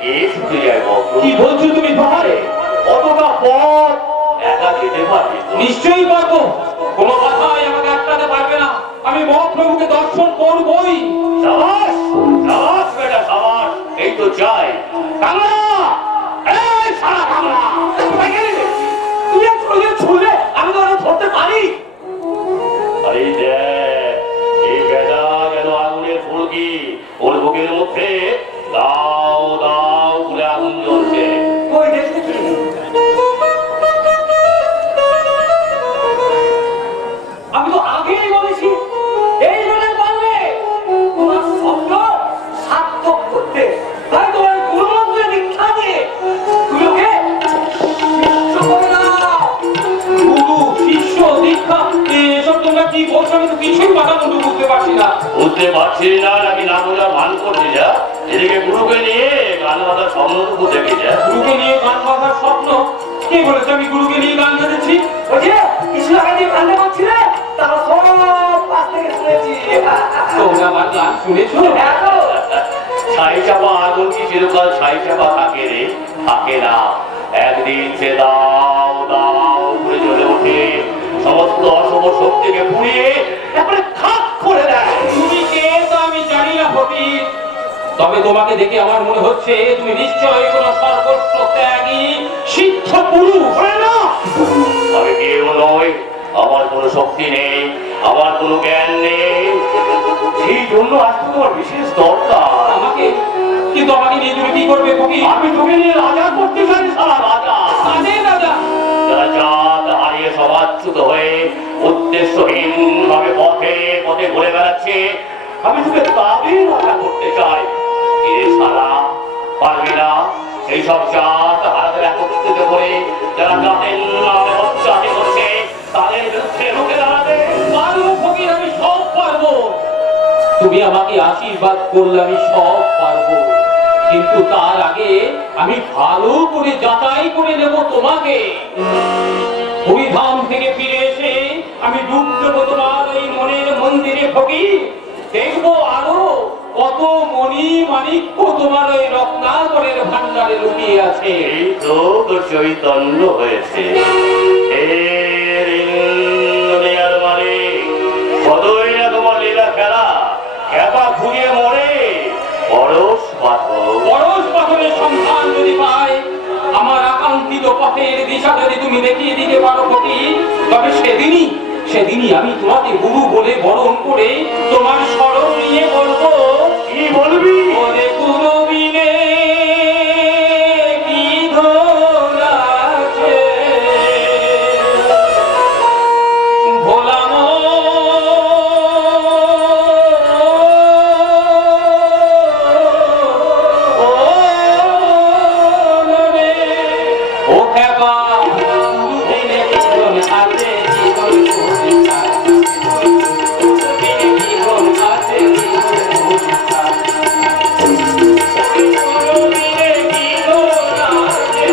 কে ছুটে যায়? কি বলছো তুমি? পাহাড়ে অতটা পথ একা যেতে পারবি? নিশ্চয়ই পারবো, কোনো কথাই আমাকে আটকাতে পারবে না। আমি মহাপ্রভুকে দর্শন করবই। সাবাস সাবাস বেটা সাবাস। চাই। কামলা, এই সারা কামলা, কোথায় গেলি? তুই এক প্রয়োজন ছুড়লে আমি তো ধরতে পারি। আরে দেখ, এই বেটা যেন আগুনের ফুলকি, ওর বুকের মধ্যে দাও দাও করে আগুন জ্বলছে। ওই দেখতে কি? আমি তো আগেই বলেছি এই বেলায় পারবে তোমার স্বপ্ন সার্থক করতে। তাই তোমার গুরুমন্ত্রে দীক্ষা দিয়ে তুমি ওকে শিষ্য করে দাও। গুরু শিষ্য দীক্ষা এসব তোমরা কি বলছো? আমি তো কিছুই মাথা মুন্ডু বুঝতে পারছি না। বুঝতে পারছি না নাকি না বোঝা ভান করছি যা। এদিকে গুরুকে নিয়ে গান বাঁধার স্বপ্নটুকু দেখে যা। গুরুকে নিয়ে গান বাঁধার স্বপ্ন? কে বলেছে আমি গুরুকে নিয়ে গান গেয়েছি? ওই যে কিছু আগে দিয়ে গান করছিলে তারা সব পাশ থেকে শুনেছি। তোমরা আমার গান শুনেছো? ছাই চাপা আগুন কি চিরকাল ছাই চাপা থাকে রে? থাকে না। একদিন সে দাও দাও করে জ্বলে ওঠে, সমস্ত অশুভ শক্তিকে পুড়িয়ে তারপরে খাপ করে দেয়। তুমি কে তা আমি জানি না ফকির, তবে তোমাকে দেখে আমার মনে হচ্ছে তুমি নিশ্চয়ই কোনো সর্বস্ব ত্যাগী সিদ্ধ পুরুষ। হয় না, আমি কেউ নই, আমার কোনো শক্তি নেই, আমার কোনো জ্ঞান নেই, সেই জন্য আজকে তোমার বিশেষ দরকার। কিন্তু আমাকে নিয়ে তুমি কি করবে ফকির? আমি তোকে নিয়ে রাজা করতে চাই, সারা রাজা। কাদের রাজা? যারা জাত হারিয়ে সমাচ্যুত হয়ে উদ্দেশ্যহীন ভাবে পথে পথে ঘুরে বেড়াচ্ছে, আমি তোকে তাদের রাজা করতে চাই। এ সারা পারবে না সেই সব জাত হারাদের একত্রিত করে যারা জাতের নামে অত্যাচার করছে তাদের বিরুদ্ধে রুখে দাঁড়াবে। পারবো ফকির, আমি সব পারবো। তুমি আমাকে আশীর্বাদ করলে আমি সব পারবো, কিন্তু তার আগে আমি ভালো করে যাচাই করে নেব তোমাকে। হরিধাম থেকে ফিরে এসে আমি ডুব দেবো তোমার এই মনের মন্দিরে ফকির। দেখবো আরো কত মণি মাণিক্য তোমার ওই রত্নাকরের ভান্ডারে লুকিয়ে আছে। এই তো তোর চৈতন্য হয়েছে। দুনিয়ার মালিক কতই না তোমার লীলা খেলা, খেপা ঘুরিয়ে মরে পরশ পাথর। পরশ পাথরের সন্ধান যদি পাই, আমার আকাঙ্ক্ষিত পথের দিশা যদি তুমি দেখিয়ে দিতে পারো ফকির, তবে সেদিনই আমি তোমাকে গুরু বলে বরণ করে তোমার শরণ নিয়ে বলবো। কি বলবি? ওরে গুরু বিনে কি ধন আছে, ভোলা ও খেপা, গুরু বিনে কি ধন আছে, জীবন পরিচার। গুরু বিনে কি ধন আছে, জীবন পরিচার। গুরু বিনে কি ধন আছে,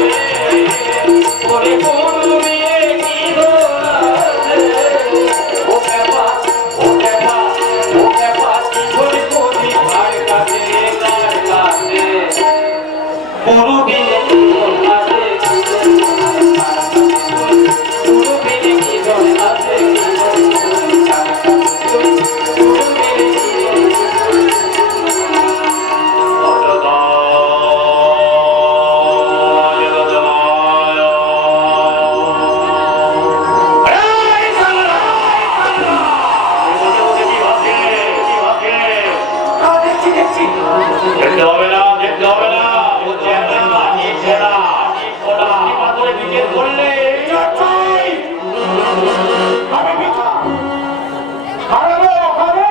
ওরে গুরু বিনে কি ধন আছে। ও খেপা, ও খেপা, ও খেপা, জীবন পরিচার কাছে, তার কাছে। গুরু বিনে কি ধন আছে, গুরু বিনে কি ধন আছে, দেখতে হবে না, দেখতে হবে না, বলছি একটা মাটি ছেঁড়া, ওটা মাটি পাথরে নিচে পড়লে আমি পিছা হারাবো ওখানে।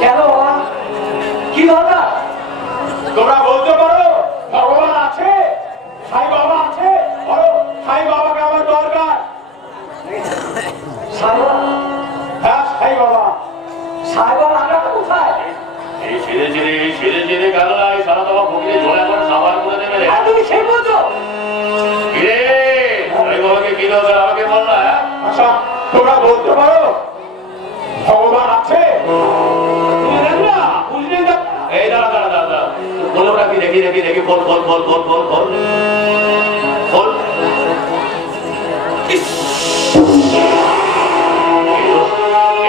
কেন বাবা? কি দরকার? তোমরা বলতে পারো ভগবান আছে, সাই বাবা আছে, বলো সাই বাবাকে আমার দরকার। সাইবা, হ্যাঁ সাই বাবা। সাইবা লাগাটা কোথায়? এই ছেড়ে গেল না, এই সারা তোমার ফকিরে ঝোলা করে সাবার করে দেবে রে। আর তুমি সে বলছো? কিরে, সাই বাবাকে কি দরকার আমাকে বল না। আচ্ছা তোমরা বলতে পারো ভগবান আছে। তুমি দেখো না, বুঝলে না? এই দাঁড়া দাঁড়া দাঁড়া দাঁড়া, বলোটা কি দেখি দেখি দেখি, বল বল বল বল বল বল বল।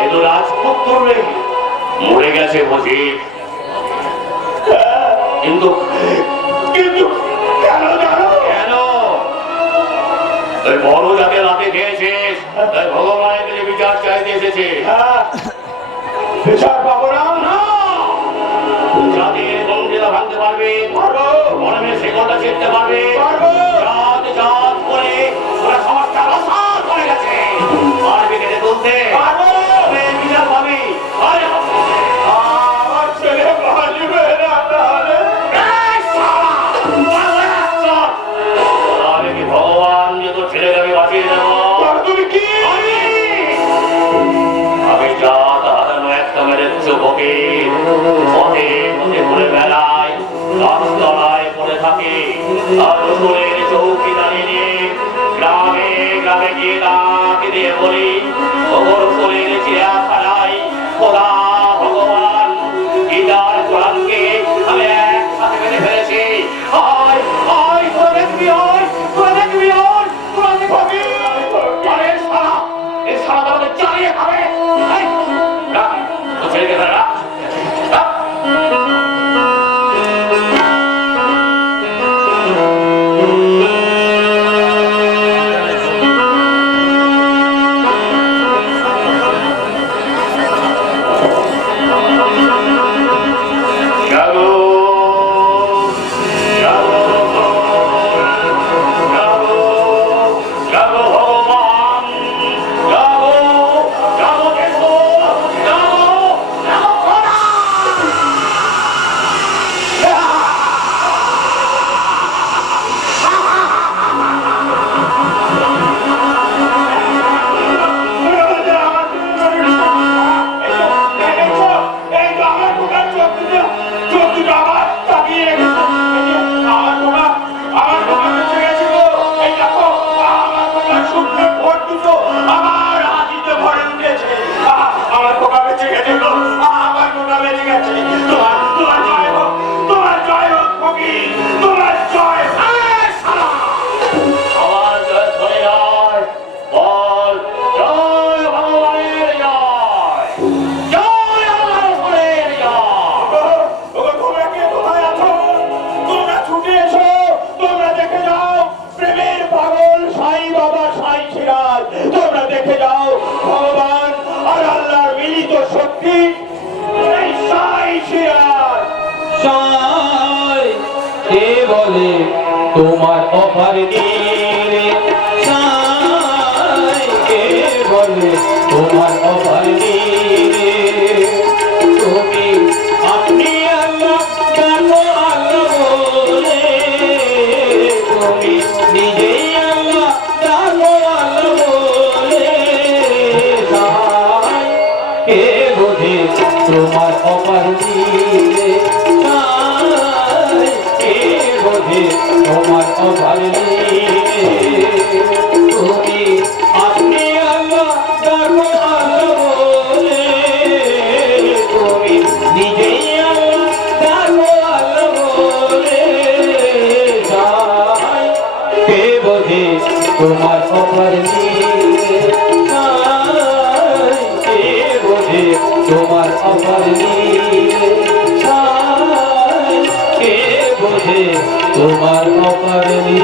এ তো রাজপুত্র রে, মরে গেছে বুঝি, কিন্তু ওই বড় যাতে রাতে খেয়েছিস তাই ভগবানের কাছে বিচার চাইতে এসেছে। বিচার পাবো না? না, জাতির গন্ডিটা ভাঙতে পারবে, পারবো। মরমের শিকড়টা ছিঁড়তে পারবে, পারবো। জাত জাত করে ওরা সমাজটা রসাল করে গেছে, পারবে কেটে তুলতে, পারবো। তবে বিচার পাবি। আরে আমার ছেলে বাঁচবে না তাহলে? এই শালা, পাগল চল। তাহলে কি ভগবান যে তোর ছেলেকে আমি বাঁচিয়ে দেবো? আর তুমি কি? আমি জাত হারানো একটা মেরেছ ফকির, পথে পথে ঘুরে বেড়ায়, গাছতলায় পড়ে থাকে, আর রসুলের চৌকি দাঁড়িয়ে নিয়ে গ্রামে গ্রামে গিয়ে ডাক দিয়ে বলি, ও রসুলের চিড়িয়াখানায় খোদা ভগবান গীতার কোরআনকে আমি একসাথে বেঁধে ফেলেছি। আয় আয় তোরা দেখবি, আয় তোরা দেখবি, আয় তোরা দেখবি। আরে শালা, এই শালা তো আমাদের জ্বালিয়ে খাবে। এই, রাখ, তোর ছেলেকে ধরে রাখ। রাখ। জাগো, জাগো, জাগো, জাগো ভগবান, জাগো, জাগো দেখো, জাগো, জাগো খোদা। তোমার জয় আমার জয় ধরে নয়, বল জয় ভগবানের জয়, জয় আমার রসুলের জয়। তোমরা কে কোথায় আছো? তোমরা ছুটে এসো, তোমরা দেখে যাও প্রেমের পাগল সাই বাবা সাই সিরাজ। তোমরা দেখে যাও ভগবান আর আল্লাহর মিলিত শক্তি এই সাই সিরাজ। সাই কে বলে তোমার অপার নীরে, সাই কে বলে তোমার অপার নীরে, তুমি আপনি আল্লাহ জানো আল্লাহ বলে, তুমি নিজেই আল্লাহ জানো আল্লাহ বলে, সাই কে বোঝে তোমার অপার নীরে, সাই কে বোঝে তোমার অপার নীরে, তুমি আপনি আল্লাহ জানো আল্লাহ বলে, তুমি নিজেই আল্লাহ জানো আল্লাহ বলে, সাই কে বোঝে তোমার অপার নীরে, সাই কে বোঝে তোমার অপার নীরে, সাই কে বোঝে তোমার অপার নীরে।